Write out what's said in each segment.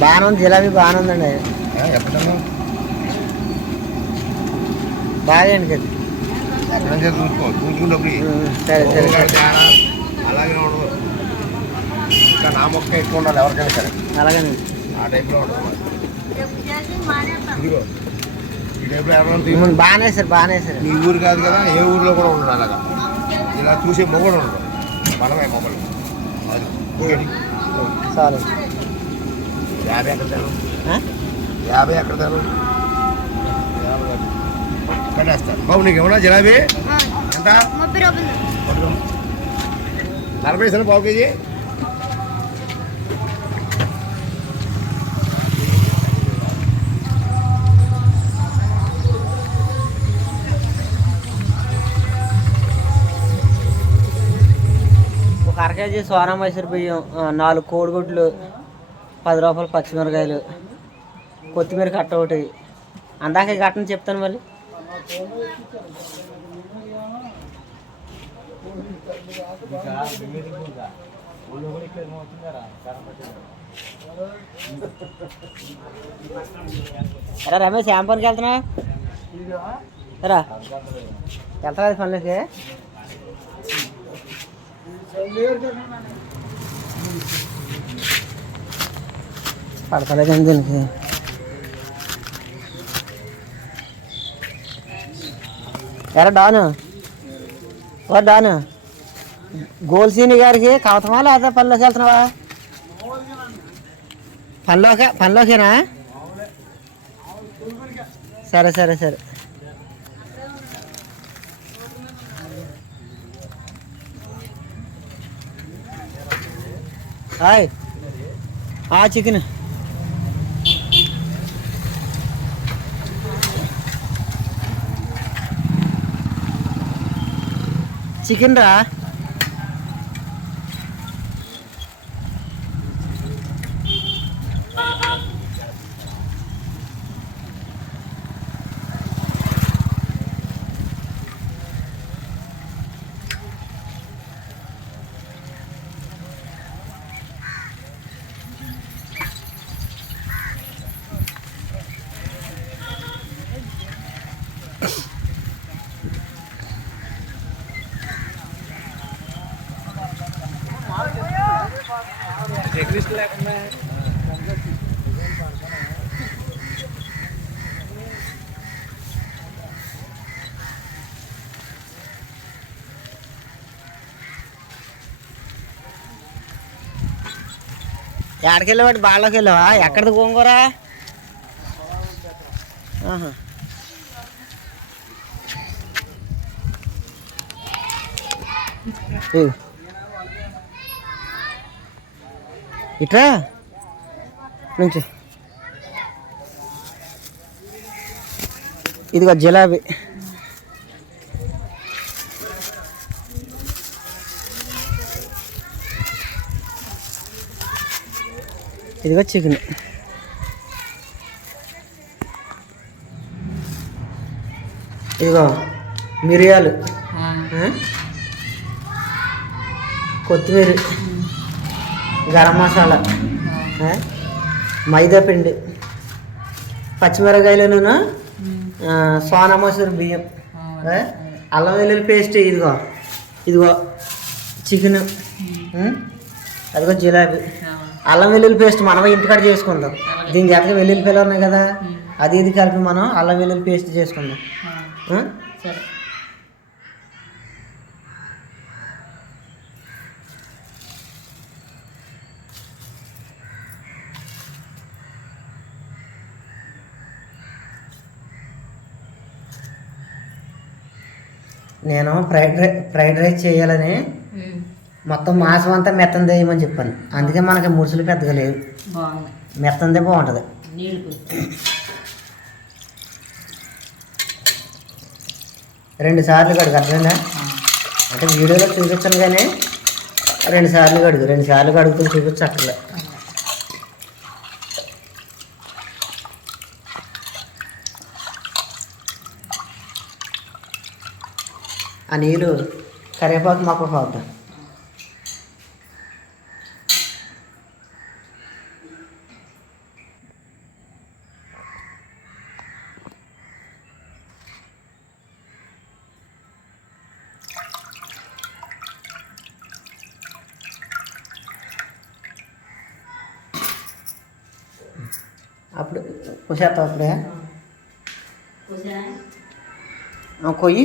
బాగానే ఉంది జిలాబీ బాగానే ఉందండి. ఎక్కడ బాగా అండి కదా. ఎక్కడ నుంచి చూసుకో చూసుకున్నప్పుడు సరే సరే. సరే అలాగే ఉండదు ఇంకా నా మొక్క ఎక్కువ ఉండాలి ఎవరికైనా సరే. అలాగేనండి. ఆ టైప్లో ఉండదు ఇదిగో ఈ టైప్లో ఎవరైనా తీసు- ఉమ్, బాగానే వేసారు బాగానే వేసారు మీ ఊరు కాదు కదా ఏ ఊర్లో కూడా ఉండదు అలాగా. ఇలా చూసే మొగడు ఉండదు బలమే మొగలు అది. సారీ. యాభై ఎక్కడ ఆ? యాభై ఎక్కడ తను కట్టేస్తారు. బాబు నీకు ఏమన్నా జిలాబీ? ఎంత. నలభై ఇస్తాను పావు కేజీ. ఒక అర కేజీ సోనా మైసూర్ బియ్యం నాలుగు కోడిగుడ్లు పది రూపాయలు పచ్చిమిరకాయలు. కొత్తిమీర కట్ట ఒకటి. అందాక ఈ కట్టని చెప్తాను మళ్ళీ. ఎరా రమేష్ ఏం పనికి వెళ్తున్నా రా వెళ్తా పనులకి? పడతలేదండి దీనికి. ఎరా డాను. ఓ డాను. గోల్సీని గారికి కవతమా లేదా పనిలోకి వెళ్తున్నావా? పనిలోకి పనిలోకేనా? సరే సరే సరే. హాయ్. ఆ చికెన్. చికెన్ రా. ఎక్కడికి వెళ్ళావాడు బాళ్ళకి వెళ్ళావా ఎక్కడిది గోంగూర ఆహా. ఇదిగో. ఇట్రా నుంచి. ఇదిగో జిలాబీ. ఇదిగో చికెన్. ఇదిగో మిరియాలు? కొత్తిమీర. గరం మసాలా? మైదా పిండి. పచ్చిమిరకాయలను సోనా మసూరి బియ్యం? అల్లం వెల్లుల్లి పేస్ట్ ఇదిగో ఇదిగో చికెన్. అదిగో జిలాబీ. అల్లం వెల్లుల్లి పేస్ట్ మనం ఇంటికాడ చేసుకుందాం. దీని జతగా వెల్లుల్లిపాయలు ఉన్నాయి కదా? అది ఇది కలిపి మనం అల్లం వెల్లుల్లి పేస్ట్ చేసుకుందాం. నేను ఫ్రైడ్ రై ఫ్రైడ్ రైస్ చేయాలని మొత్తం మాంసం అంతా మెత్తం వేయమని చెప్పాను. అందుకే మనకి మురుసులు పెద్దగా లేవు. మెత్తందే బాగుంటుంది. రెండు సార్లు కడుగు అర్థమైందా? అంటే వీడియోలో చూపించాను కానీ రెండు సార్లు కడుగు రెండు సార్లు కడుగుతూ చూపించక్కర్లే. ఆ నీరు కరివేపాకు మాకు పోద్దాం అప్పుడు కొసేస్తావు అప్పుడే? కొయ్యి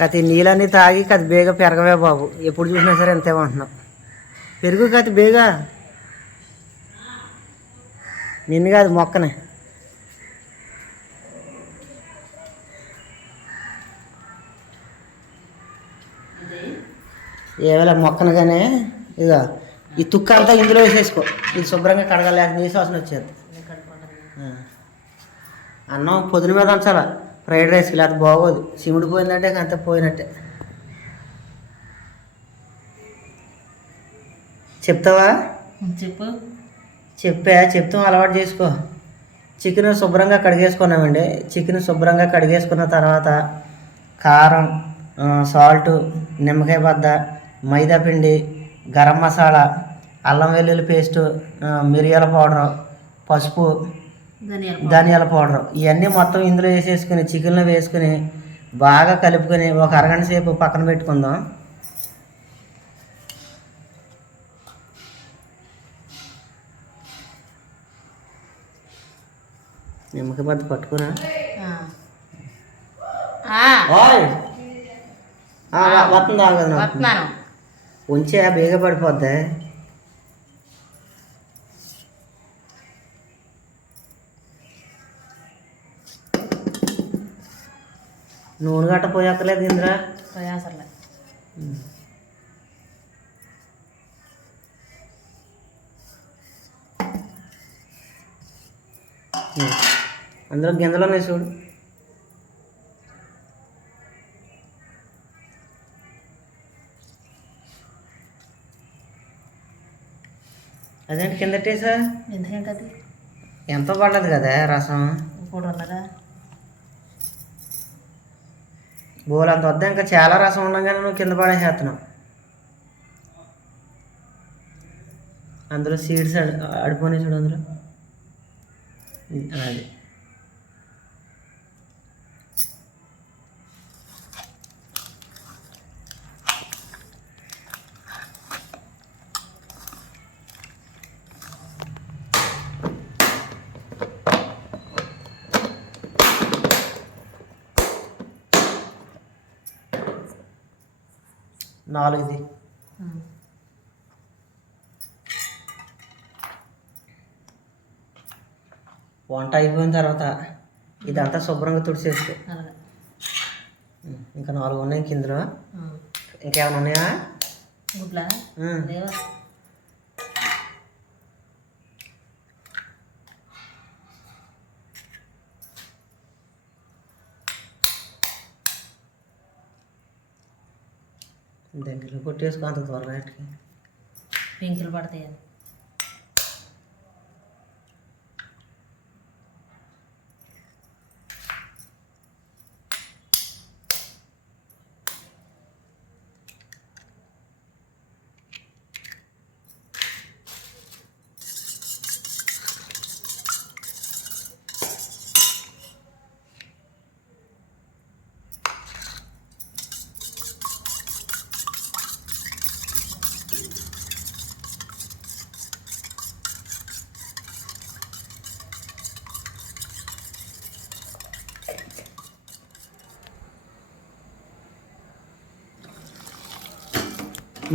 కతి నీళ్ళన్నీ తాగి కతి బేగ పెరగవే బాబు. ఎప్పుడు చూసినా సరే అంతే అంటున్నావు పెరుగు కతి బేగా. నిన్ను కాదు మొక్కనే. ఏవేళ మొక్కను కానీ ఇదో ఈ తుక్క అంతా ఇందులో వేసేసుకో. ఇది శుభ్రంగా కడగలేక నీ శ్వాసన వచ్చేది. అన్నం పొద్దున మీద ఉంచాలా ఫ్రైడ్ రైస్కి లేకపోతే బాగోదు. సిముడు పోయిందంటే అంతా పోయినట్టే. చెప్తావా? చెప్పు. చెప్పా చెప్తాం అలవాటు చేసుకో. చికెన్ శుభ్రంగా కడిగేసుకున్నామండి. చికెన్ శుభ్రంగా కడిగేసుకున్న తర్వాత కారం సాల్ట్ నిమ్మకాయ బద్ద మైదా పిండి గరం మసాలా అల్లం వెల్లుల్లి పేస్టు మిరియాల పౌడర్ పసుపు ధనియాల పౌడర్. ఇవన్నీ మొత్తం ఇందులో వేసేసుకుని చికెన్లో వేసుకుని బాగా కలుపుకొని ఒక అరగంట సేపు పక్కన పెట్టుకుందాం. నిమ్మకాయ బద్ద వస్తుంది. వస్తున్నాను ఉంచే బేగ పడిపోద్ది నూనె గట్ట పోయక్కర్లేదు ఇంద్రా ప్రయాసర్లే అందులో గింజలు ఉన్నాయి చూడు. అదేంటి కిందటేసా ఎందుకంటే అది ఎంతో పడ్డది కదా రసం? ఇంకోటి ఉన్నదా బోల్ అంత వద్ద ఇంకా చాలా రసం ఉండగానే నువ్వు కింద పడేసేస్తున్నావు. అందులో సీడ్స్ అడిపోయి చూడు అందులో. అది. నాలుగుది. వంట అయిపోయిన తర్వాత ఇదంతా శుభ్రంగా తుడిచేసుకో అలాగే. ఇంకా నాలుగు ఉన్నాయి కిందలో ఇంకేమైనా ఉన్నాయా? గుడ్లా? దగ్గరలో కొట్టేసుకో అంత త్వరగా పెంకులు పడతాయి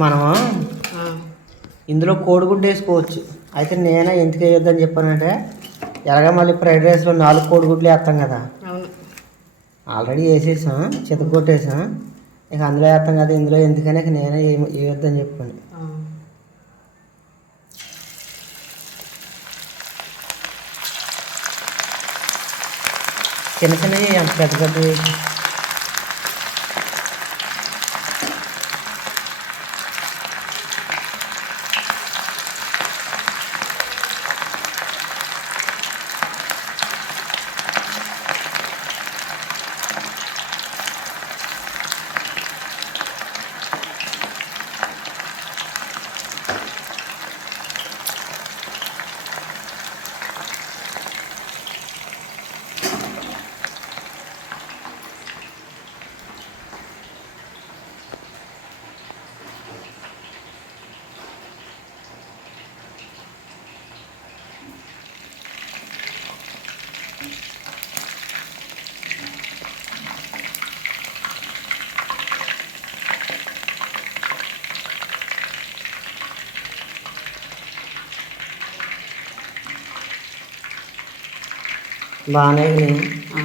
మనము? ఇందులో కోడిగుడ్డు వేసుకోవచ్చు. అయితే నేనే ఎందుకు వేయొద్దని చెప్పానంటే ఎలాగ మళ్ళీ ఫ్రైడ్ రైస్లో నాలుగు కోడిగుడ్లు వేస్తాం కదా. ఆల్రెడీ వేసేసాం చితకొట్టేసాం ఇక అందులో వేస్తాం కదా ఇందులో ఎందుకని నేనే వేయొద్దని చెప్పాను. చిన్న చిన్నవి పెద్ద పెద్ద బాగానే ఎగినాయి. ఆ.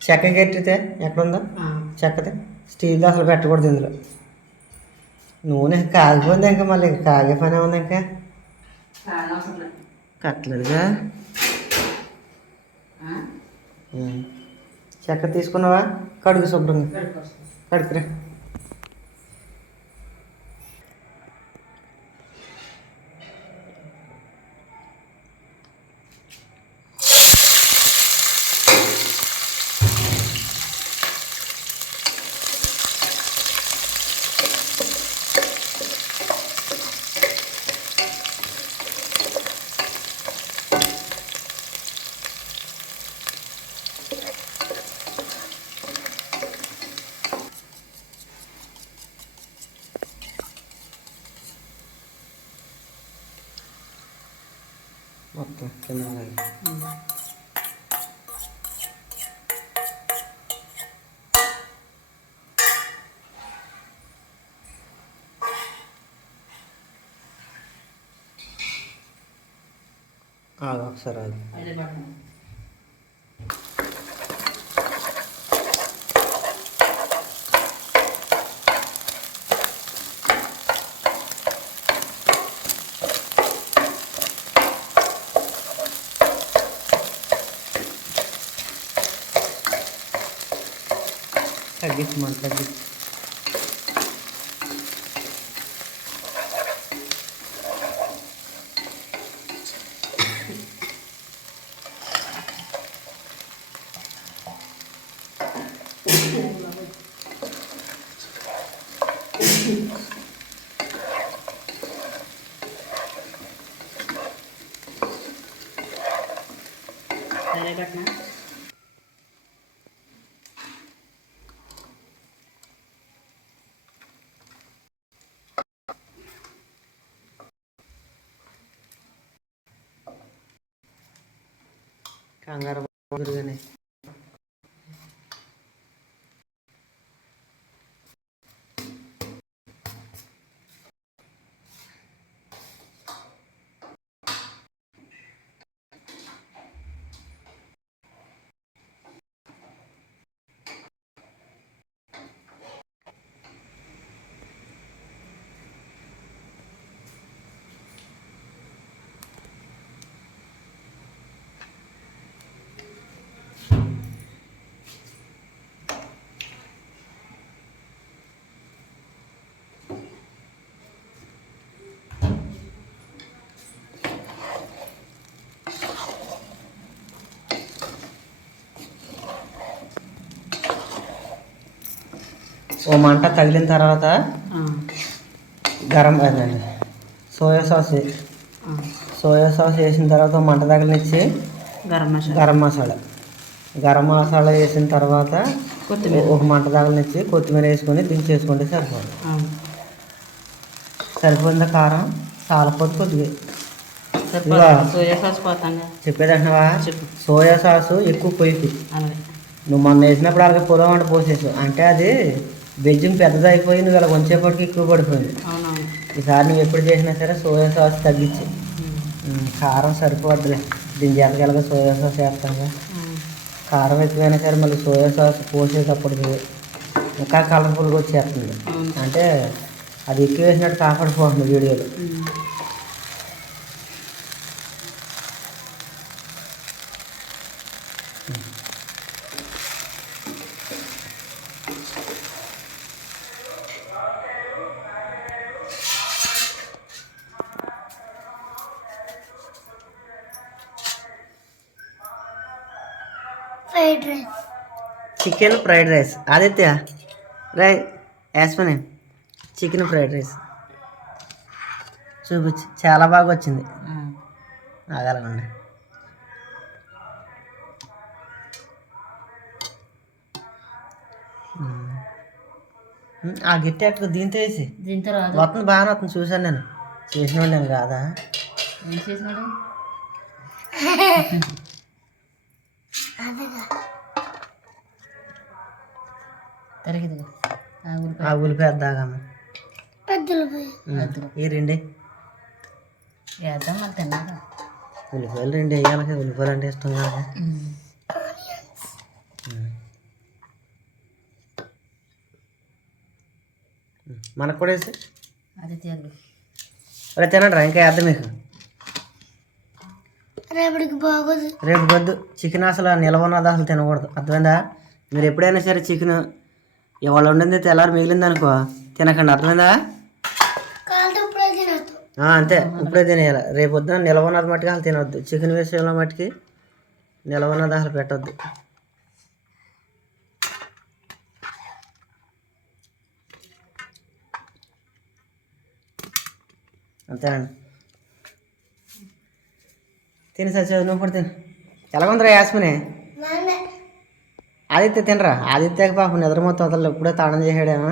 చెక్క గట్టితే ఎక్కడుందో ఆ. చెక్కది స్టీల్ అసలు పెట్టకూడదు ఇందులో నూనె కాగిపోయింది ఇంకా మళ్ళీ ఇంకా కాగే పని ఉంది ఇంకా. కట్టలేదుగా. చెక్క తీసుకున్నావా కడుగు శుభ్రంగా. కడుకురా ఆగు ఒకసారి ఆగు అదే పట్టణం. తగ్గించు കാങ്കാറ മുരുകനെ ఓ మంట తగిలిన తర్వాత. గరం అదండి సోయా సాస్. సోయా సాస్ వేసిన తర్వాత మంట తగిలినిచ్చి గరం మసాలా. గరం మసాలా. గరం మసాలా వేసిన తర్వాత కొత్తిమీర. ఒక మంట తగిలినిచ్చి కొత్తిమీర వేసుకొని దించేసుకుంటే సరిపోదు. సరిపోయిందా కారం? చాలపోతే కొద్దిగా. సోయా సాస్ చెప్పేదంటున్నావా? సోయా సాసు ఎక్కువ పొయ్యి నువ్వు మొన్న వేసినప్పుడు అలాగే పొలం వంట పోసేసావు. అంటే అది బెజ్జం పెద్దది అయిపోయి నువ్వు ఇలా కొంచెంసేపటికి ఎక్కువ పడిపోయింది. ఈసారి నువ్వు ఎప్పుడు చేసినా సరే సోయా సాస్ తగ్గించి. కారం సరిపోద్దులే దీనికి ఎలాగెలాగ సోయా సాస్ వేస్తాగా ఉమ్. కారం ఎక్కువైనా సరే మళ్ళీ సోయా సాస్ పోసేటప్పటికి ఇంకా కలర్ఫుల్గా వచ్చేస్తుంది. అంటే అది ఎక్కువ వేసినట్టు కాపాడిపోతుంది వీడియోలో. Chicken fried rice. Aditya Rai Yasmini chicken fried rice. చూపించు చాలా బాగా వచ్చింది. ఆ. ఆగలగండి ఆ గిట్టి అట్లా దీంతో వేసి? దీంతో రాదు. వస్తుంది బాగానే వస్తుంది చూశాను నేను. చేసిన నేను కాదా? ఏం చేసినాడు? ఆ ఉల్లిపాయ ఆ ఉల్లిపాయ దాగమ్మ అద్దుకో. ఈ రెండే వేద్దాం మరి తిన్నాక. ఉల్లిపాయలు రెండు వేయాలి ఉల్లిపాయలు అంటే ఇష్టం కదా. మనకు కూడా వేసి. అది తీయదు అరే తినండి ఇంకా వేద్దాం మీకు. రేపటికి బాగోదు. రేపు పొద్దు చికెన్ అసలు నిల్వ ఉన్నది అసలు తినకూడదు. అర్థమైందా? మీరు ఎప్పుడైనా సరే చికెన్ ఇవాళ వండింది తెల్లారి మిగిలింది అనుకో తినకండి అర్థమైందా? ఆ, అంతే ఇప్పుడే తినేయాలి. రేపు పొద్దున నిల్వ ఉన్నది మట్టుకు అసలు తినవద్దు చికెన్ విషయంలో మట్టుకి నిల్వ ఉన్నది అసలు పెట్టద్దు. అంతేనండి. తిని సచ్చేది నువ్వు కూడా తిను. ఎలాగుందిరా యాస్మిని? ఆదిత్య తినరా? ఆదిత్యకి పాపం నిద్ర మొత్తం వదలలేదు ఇప్పుడే తాళం చేసాడేమో